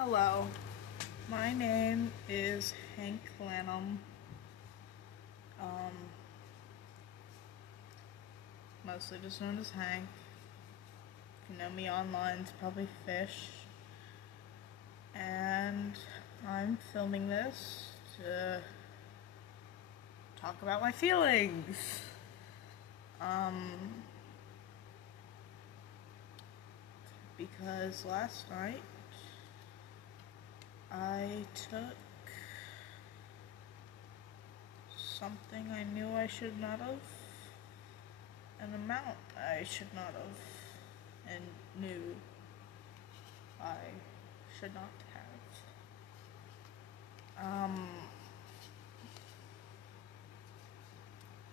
Hello, my name is Hank Lanham. Um, Mostly just known as Hank. If you know me online, it's probably Fish. And I'm filming this to talk about my feelings. Because last night I took something I knew I should not have, an amount I should not have, and knew I should not have.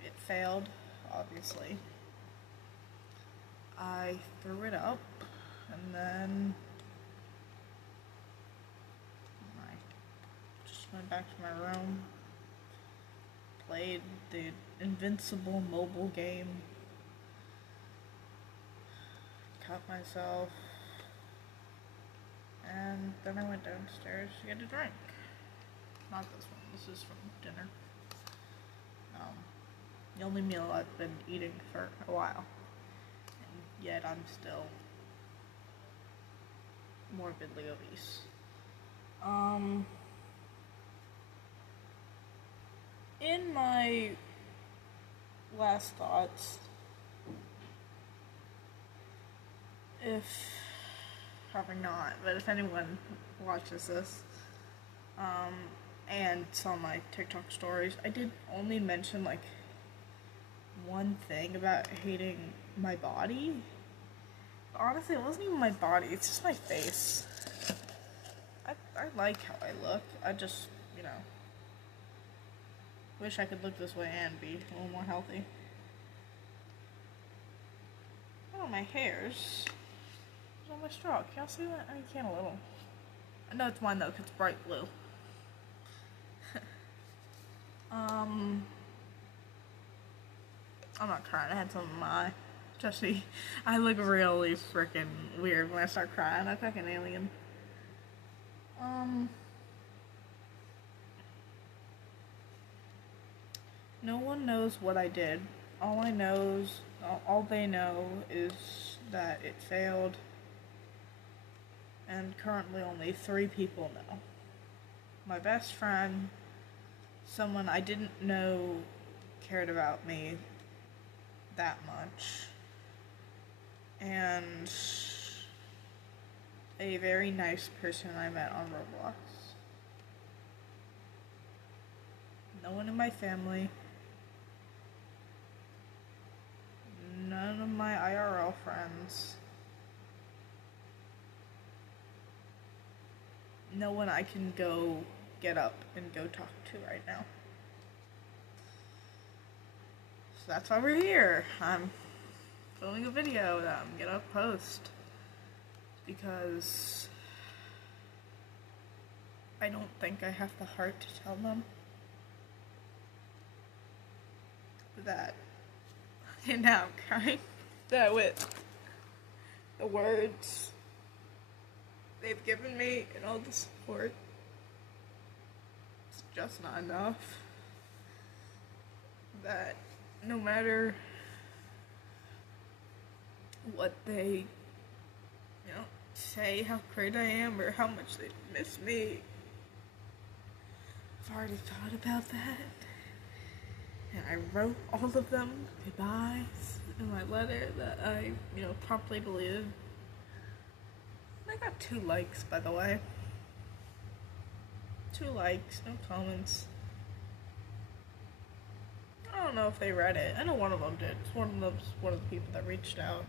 It failed, obviously. I threw it up, and then I just went back to my room, played the Invincible mobile game, cut myself, and then I went downstairs to get a drink. Not this one, this is from dinner. The only meal I've been eating for a while, and yet I'm still morbidly obese. In my last thoughts, if probably not, but if anyone watches this, and saw my TikTok stories, I did only mention like one thing about hating my body. But honestly, it wasn't even my body, it's just my face. I like how I look. I just, wish I could look this way and be a little more healthy. Oh, my hairs. It's on my straw. Can y'all see that? I mean, you can a little. I know it's mine though, because it's bright blue. I'm not crying. I had something in my eye. Trust me, I look really freaking weird when I start crying. I look like an alien. No one knows what I did. All they know is that it failed, and currently only 3 people know. My best friend, someone I didn't know cared about me that much, and a very nice person I met on Roblox. No one in my family, none of my IRL friends, no one I can go get up and go talk to right now. So that's why we're here. I'm filming a video that I'm gonna post because I don't think I have the heart to tell them that, and now I'm crying, that with the words they've given me and all the support, it's just not enough. That no matter what they, say how great I am or how much they miss me, I've already thought about that. And I wrote all of them goodbyes in my letter that I, promptly deleted. I got 2 likes, by the way. 2 likes, no comments. I don't know if they read it. I know one of them did. It's one of the people that reached out.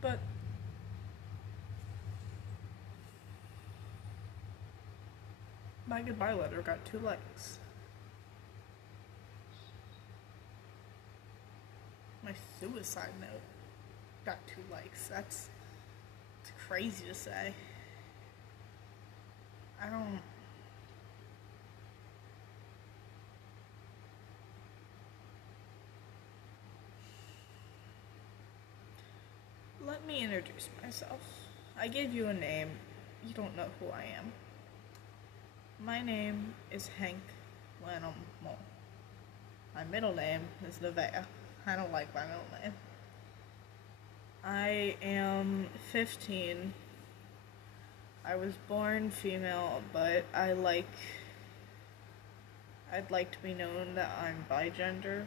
But my goodbye letter got 2 likes. My suicide note got 2 likes. That's crazy to say. Let me introduce myself. I gave you a name you don't know who I am. My name is Hank Lanham Mole. My middle name is Nevaeh. I don't like my middle name. I am 15. I was born female, but I'd like to be known that I'm bigender.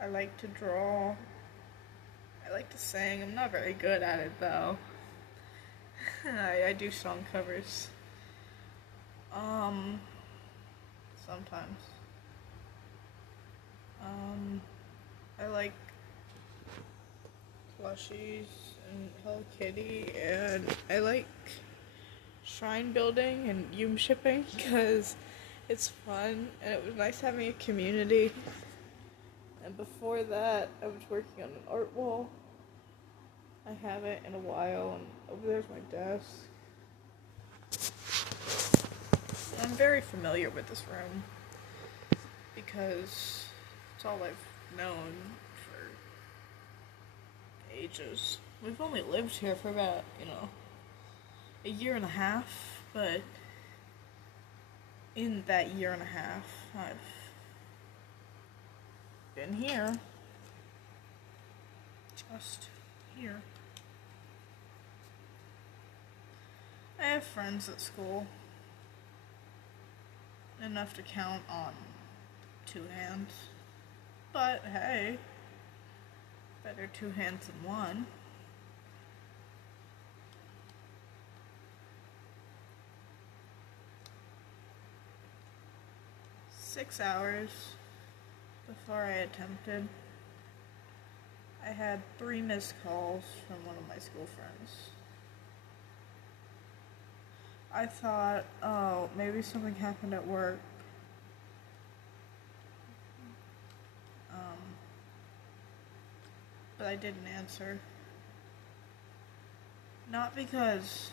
I like to draw. I like to sing. I'm not very good at it though. I do song covers. Sometimes. I like plushies and Hello Kitty, and I like shrine building and Yum shipping because it's fun and it was nice having a community. And before that, I was working on an art wall. I haven't in a while, and over there's my desk. I'm very familiar with this room because it's all I've known for ages. We've only lived here for about, a year and a half, but in that year and a half, I've been here. Just here. I have friends at school. Enough to count on 2 hands. But hey, better 2 hands than 1. Six hours before I attempted, I had 3 missed calls from one of my school friends. I thought, oh, maybe something happened at work. But I didn't answer. Not because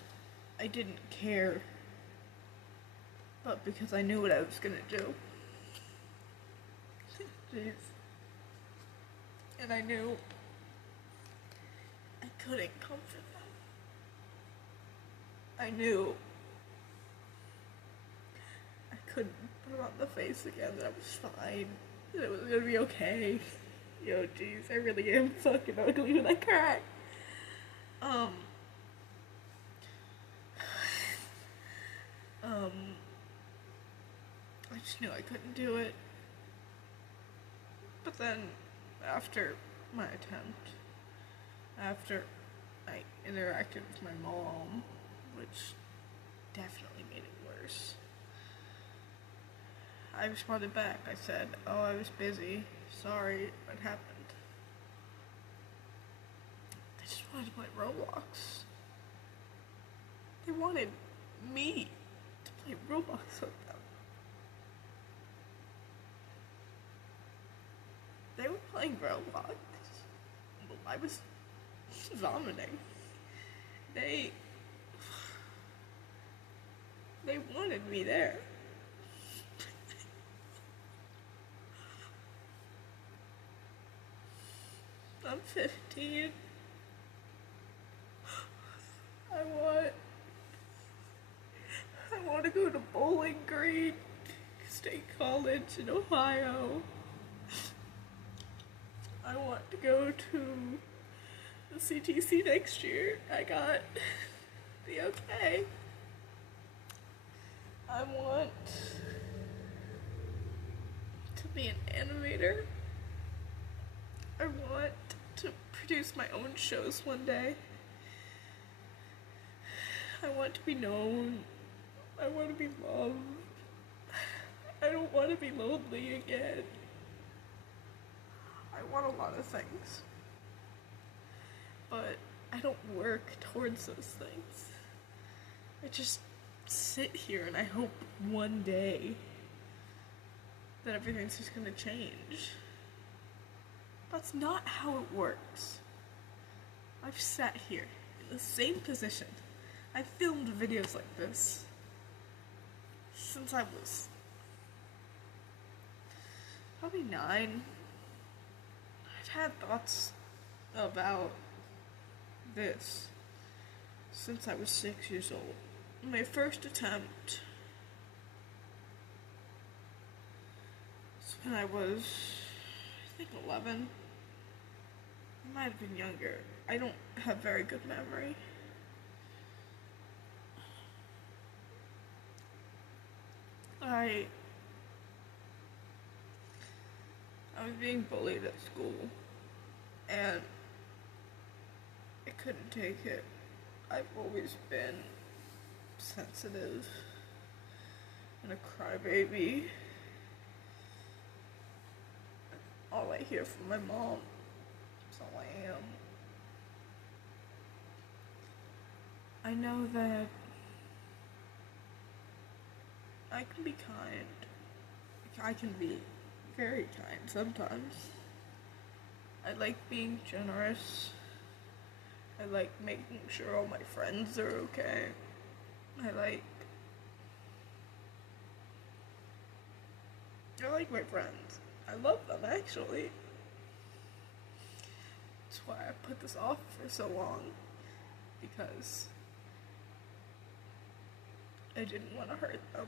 I didn't care, but because I knew what I was gonna do. Jeez. And I knew I couldn't comfort them. I knew I couldn't put on the face again that I was fine, that it was gonna be okay. Yo, jeez, I really am fucking ugly when I cry. I just knew I couldn't do it. But then, after my attempt, after I interacted with my mom, which definitely made it worse, I responded back. I said, oh, I was busy. Sorry, what happened? They just wanted to play Roblox. They wanted me to play Roblox with them. They were playing Roblox. I was vomiting. They wanted me there. I'm 15. I want to go to Bowling Green State College in Ohio. I want to go to the CTC next year. I got the okay. I want to be an animator. I want to produce my own shows one day. I want to be known. I want to be loved. I don't want to be lonely again. I want a lot of things. But I don't work towards those things. I just sit here and I hope one day that everything's just gonna change. That's not how it works. I've sat here in the same position. I've filmed videos like this since I was probably 9. I've had thoughts about this since I was 6 years old. My first attempt was when I was, I think, 11. I might have been younger. I don't have very good memory. I was being bullied at school, and I couldn't take it. I've always been sensitive and a crybaby. All I hear from my mom is all I am. I know that I can be kind. I can be very kind sometimes. I like being generous. I like making sure all my friends are okay. I like my friends. I love them, actually. That's why I put this off for so long. Because I didn't want to hurt them.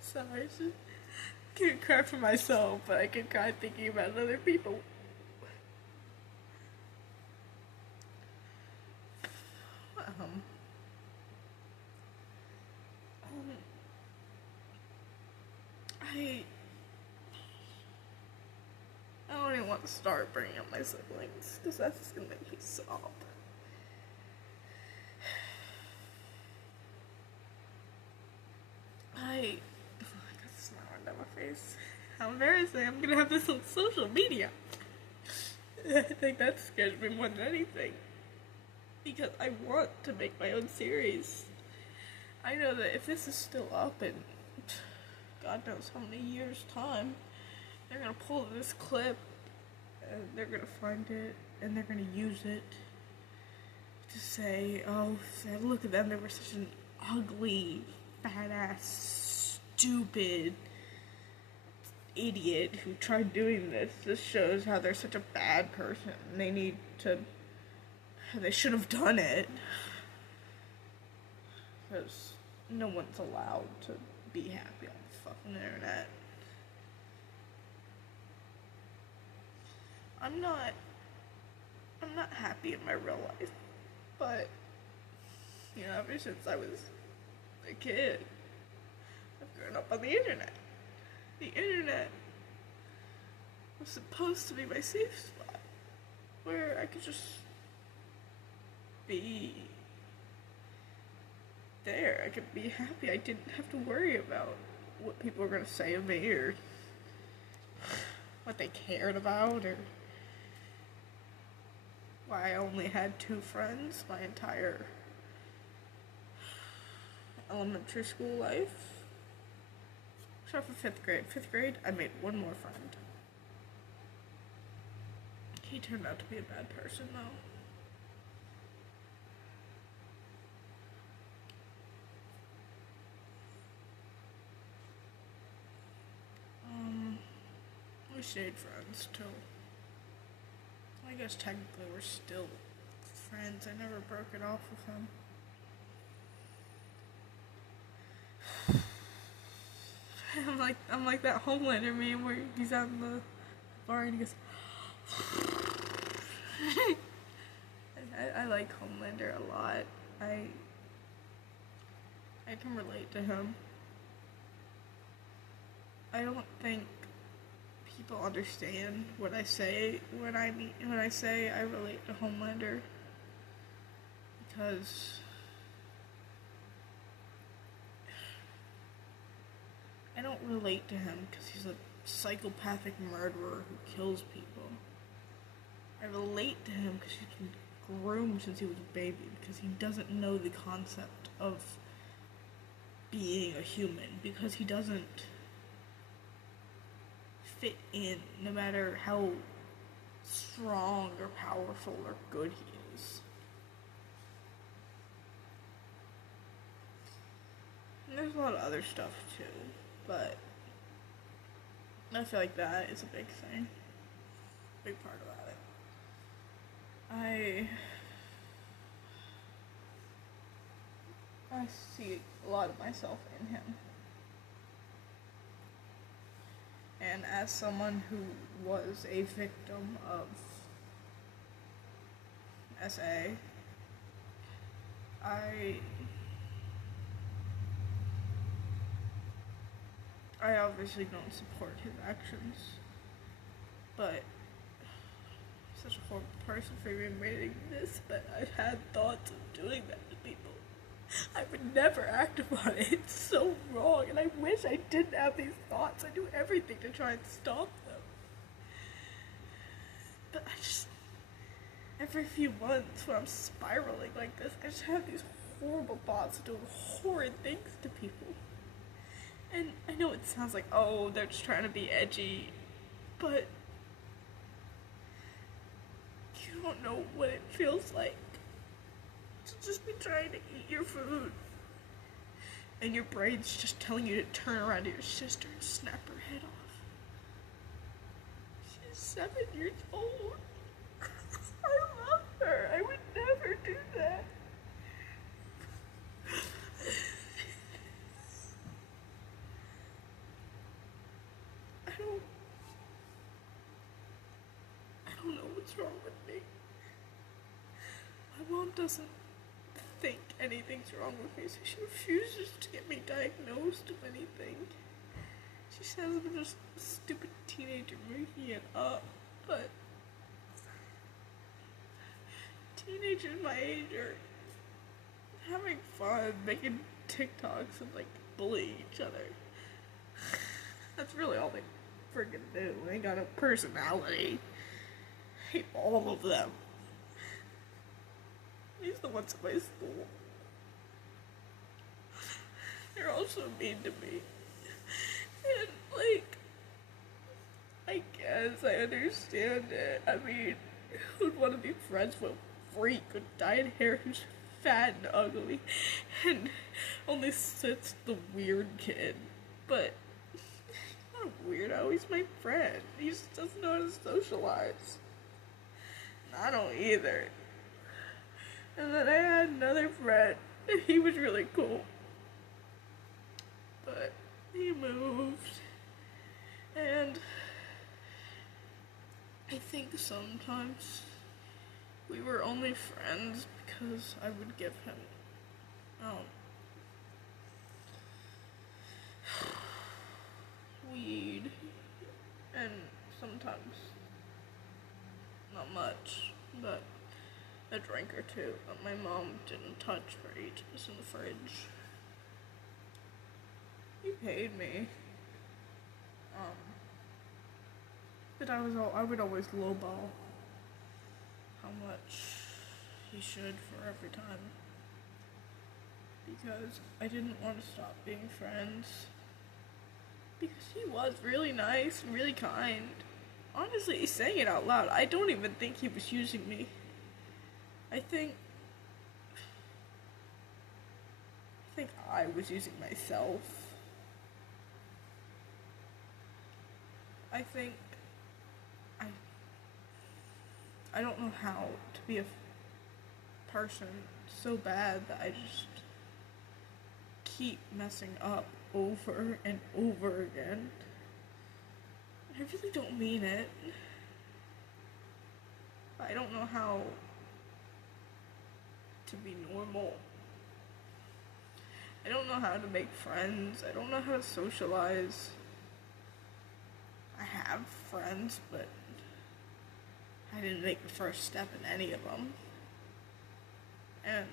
Sorry, I can't cry for myself, but I can cry thinking about other people. I don't even want to start bringing up my siblings, because that's just gonna make me sob. I got a smile on my face. How embarrassing. I'm gonna have this on social media. I think that scares me more than anything. Because I want to make my own series. I know that if this is still up in God knows how many years' time, they're gonna pull this clip and they're gonna find it and they're gonna use it to say, oh, look at them, they were such an ugly, badass, stupid idiot who tried doing this. This shows how they're such a bad person. They should have done it. Because no one's allowed to be happy on the fucking internet. I'm not happy in my real life. But, ever since I was a kid, I've grown up on the internet. The internet was supposed to be my safe spot, where I could just be there. I could be happy. I didn't have to worry about what people were going to say of me, or what they cared about, or why I only had 2 friends my entire elementary school life. Except for 5th grade. 5th grade, I made 1 more friend. He turned out to be a bad person, though. We stayed friends till, I guess technically we're still friends. I never broke it off with him. I'm like that Homelander meme where he's out in the bar and he goes I like Homelander a lot. I can relate to him. I don't think people understand what I say when I say I relate to Homelander, because I don't relate to him because he's a psychopathic murderer who kills people. I relate to him because he's been groomed since he was a baby, because he doesn't know the concept of being a human, because he doesn't fit in, no matter how strong or powerful or good he is. And there's a lot of other stuff too, but I feel like that is a big thing. Big part about it. I see a lot of myself in him. And as someone who was a victim of SA, I obviously don't support his actions, but such a horrible person for even admitting this, but I've had thoughts of doing that to people. I would never act upon it. It's so wrong, and I wish I didn't have these thoughts. I do everything to try and stop them. But I just, every few months when I'm spiraling like this, I just have these horrible thoughts of doing horrid things to people. And I know it sounds like, oh, they're just trying to be edgy, but you don't know what it feels like to just be trying to eat your food, and your brain's just telling you to turn around to your sister and snap her head off. She's 7 years old. I love her. I would never do that. I don't know what's wrong with me. My mom doesn't think anything's wrong with me, so she refuses to get me diagnosed of anything. She says I'm just a stupid teenager making it up, but teenagers my age are having fun, making TikToks and like bullying each other. That's really all they friggin' do. They ain't got a personality. I hate all of them. He's the ones at my school. They're all so mean to me. And, like, I guess I understand it. I mean, who'd want to be friends with a freak with dyed hair who's fat and ugly and only sits the weird kid? But he's not a weirdo, he's my friend. He just doesn't know how to socialize. And I don't either. And then I had another friend, and he was really cool. But he moved, and I think sometimes we were only friends because I would give him, weed, and sometimes not much, but a drink or two that my mom didn't touch for ages in the fridge. He paid me. But I would always lowball how much he should for every time. Because I didn't want to stop being friends. Because he was really nice and really kind. Honestly, he's saying it out loud. I don't even think he was using me. I think I was using myself. I think I don't know how to be a person so bad that I just keep messing up over and over again. I really don't mean it. I don't know how to be normal. I don't know how to make friends. I don't know how to socialize. I have friends, but I didn't make the first step in any of them. And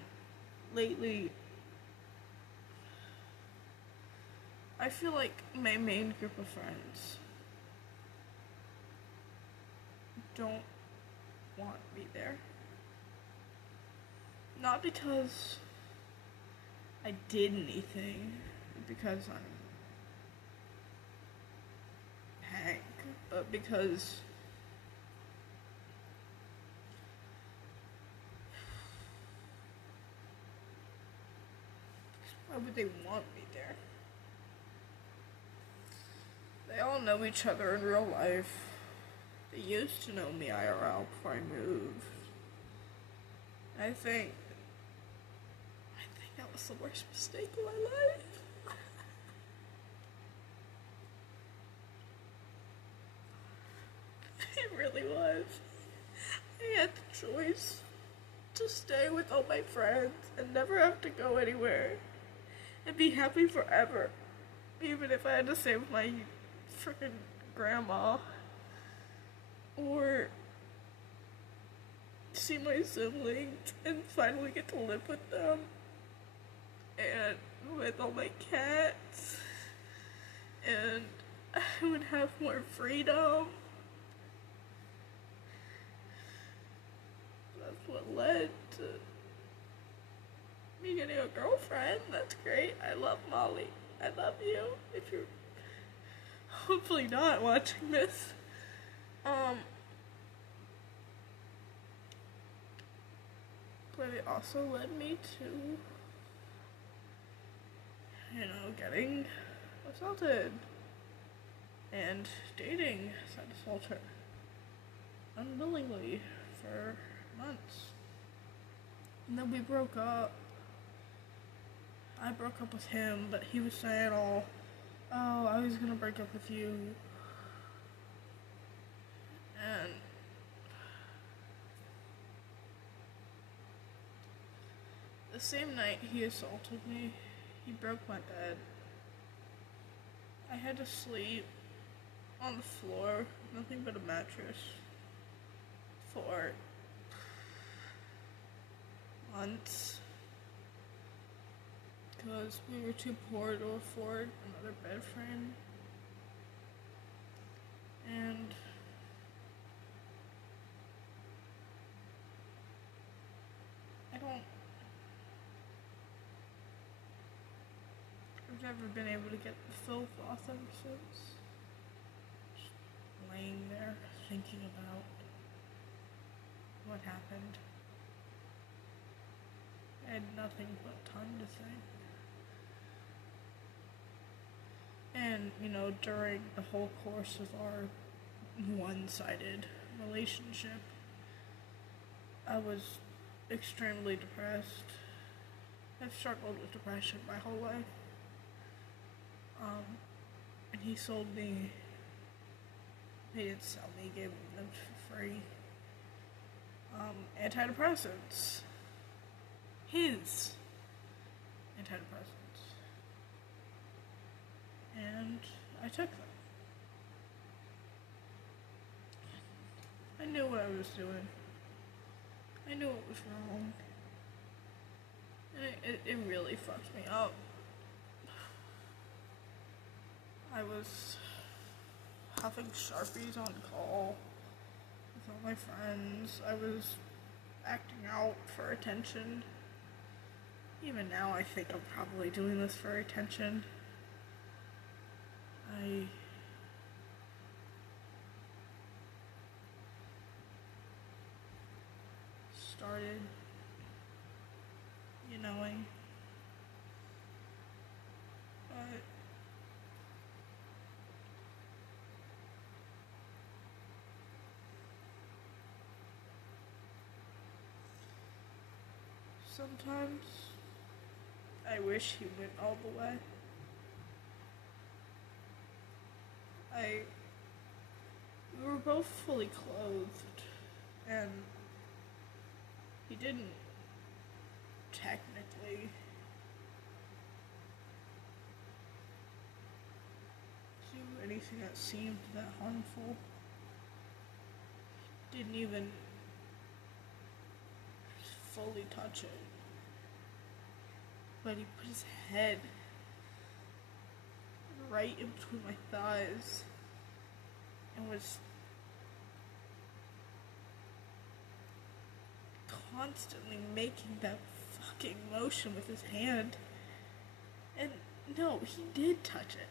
lately, I feel like my main group of friends don't want me there. Not because I did anything, because I'm Hank, but because why would they want me there? don't know each other in real life. They used to know me IRL before I moved. I think that was the worst mistake of my life. It really was. I had the choice to stay with all my friends and never have to go anywhere and be happy forever, even if I had to stay with my freaking grandma, or see my siblings and finally get to live with them and with all my cats, and I would have more freedom. That's what led to me getting a girlfriend. That's great. I love Molly. I love you. If you're hopefully not watching this. But it also led me to, getting assaulted and dating said assaulter unwillingly for months. And then we broke up. I broke up with him, but he was saying oh, I was gonna break up with you. And the same night he assaulted me, he broke my bed. I had to sleep on the floor, nothing but a mattress, for months. Because we were too poor to afford another bed frame. And I've never been able to get the filth off ever since. Just laying there thinking about what happened. I had nothing but time to think. And, during the whole course of our one-sided relationship, I was extremely depressed. I've struggled with depression my whole life. And he sold me, he didn't sell me, he gave me them for free, antidepressants. His antidepressants. And I took them. I knew what I was doing. I knew it was wrong. And it really fucked me up. I was having Sharpies on call with all my friends. I was acting out for attention. Even now I think I'm probably doing this for attention. I started, knowing, but sometimes I wish he went all the way. We were both fully clothed, and he didn't technically do anything that seemed that harmful. Didn't even fully touch it. But he put his head right in between my thighs and was constantly making that fucking motion with his hand. And no, he did touch it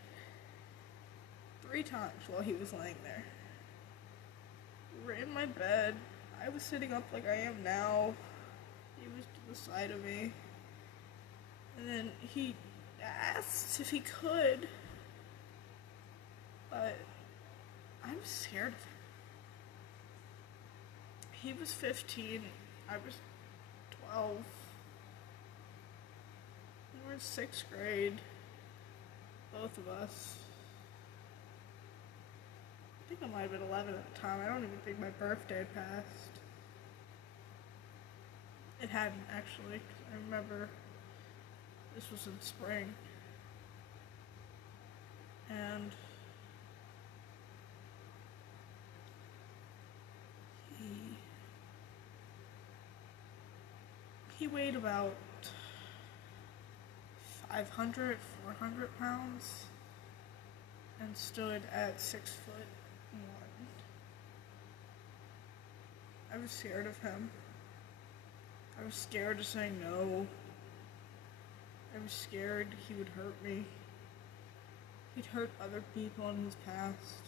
3 times while he was laying there. We were in my bed. I was sitting up like I am now. He was to the side of me. And then he asked if he could, but He was 15, I was 12. We were in 6th grade, both of us. I think I might have been 11 at the time. I don't even think my birthday had passed. It hadn't, actually. I remember this was in spring. And he weighed about 500, 400 pounds and stood at 6'1". I was scared of him. I was scared to say no. I was scared he would hurt me. He'd hurt other people in his past.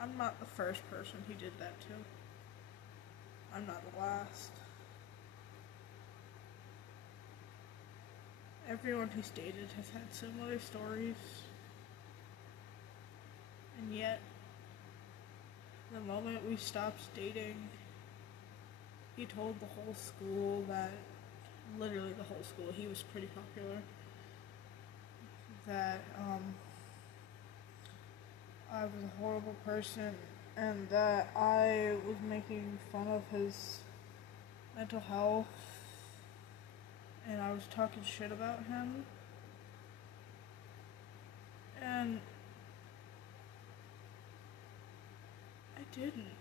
I'm not the first person he did that to. I'm not the last. Everyone he's dated has had similar stories. And yet, the moment we stopped dating, he told the whole school that, literally the whole school, he was pretty popular, that I was a horrible person and that I was making fun of his mental health and I was talking shit about him. And I didn't.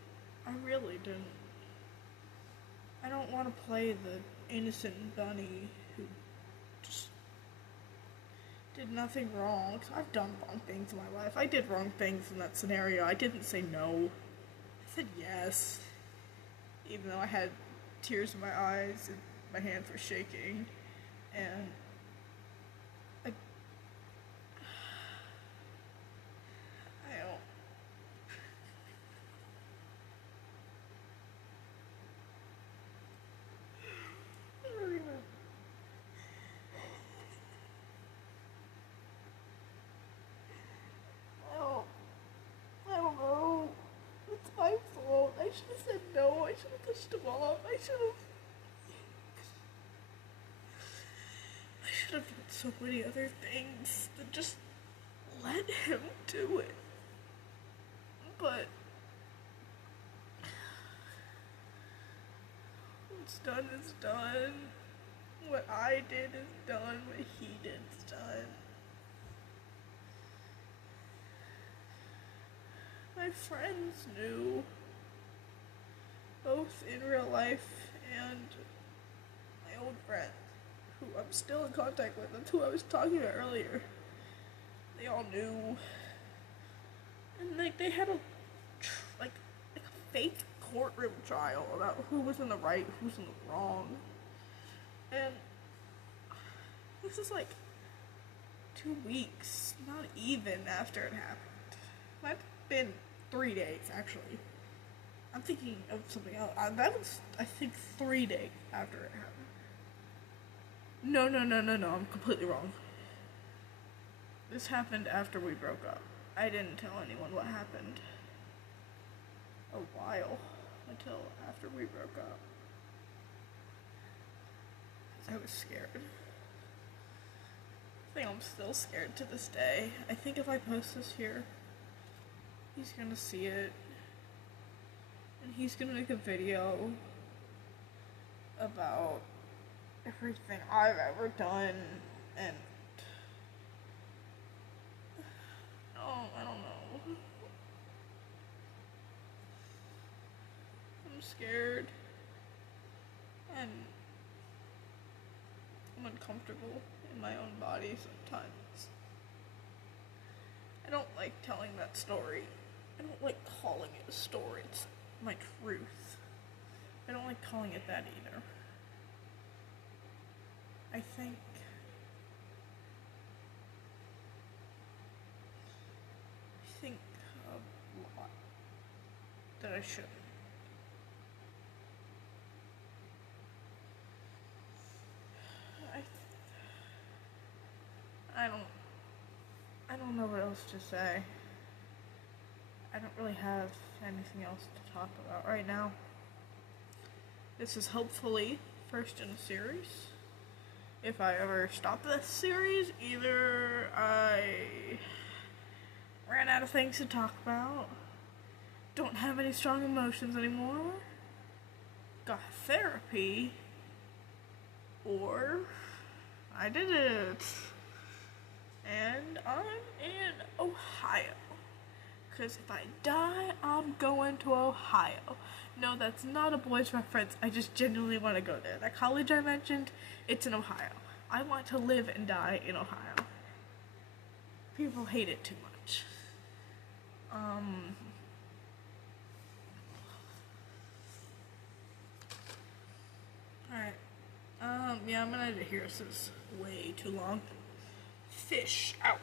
I really didn't. I don't want to play the innocent bunny who just did nothing wrong. 'Cause I've done wrong things in my life. I did wrong things in that scenario. I didn't say no. I said yes. Even though I had tears in my eyes and my hands were shaking. And I don't. I don't know. It's my fault. I should have said no. I should have pushed him off. I should have done so many other things than just let him do it. But what's done is done. What I did is done. What he did is done. My friends knew, both in real life and my old friends, who I'm still in contact with, and who I was talking about earlier. They all knew, and like they had a fake courtroom trial about who was in the right, who was in the wrong, and this is like 2 weeks, not even after it happened. Might have been 3 days actually. I'm thinking of something else. That was, I think, 3 days after it happened. No, I'm completely wrong. This happened after we broke up. I didn't tell anyone what happened a while until after we broke up. I was scared. I think I'm still scared to this day. I think if I post this here, he's gonna see it. And he's gonna make a video about everything I've ever done, and I don't know. I'm scared, and I'm uncomfortable in my own body sometimes. I don't like telling that story. I don't like calling it a story. It's my truth. I don't like calling it that either. I think a lot that I shouldn't. I don't know what else to say. I don't really have anything else to talk about right now. This is hopefully first in a series. If I ever stop this series, either I ran out of things to talk about, don't have any strong emotions anymore, got therapy, or I did it. And I'm in Ohio. Because if I die, I'm going to Ohio. No, that's not a boys reference. I just genuinely want to go there. That college I mentioned, it's in Ohio. I want to live and die in Ohio. People hate it too much. Alright. Yeah, I'm gonna end it here. This is way too long. Fish out.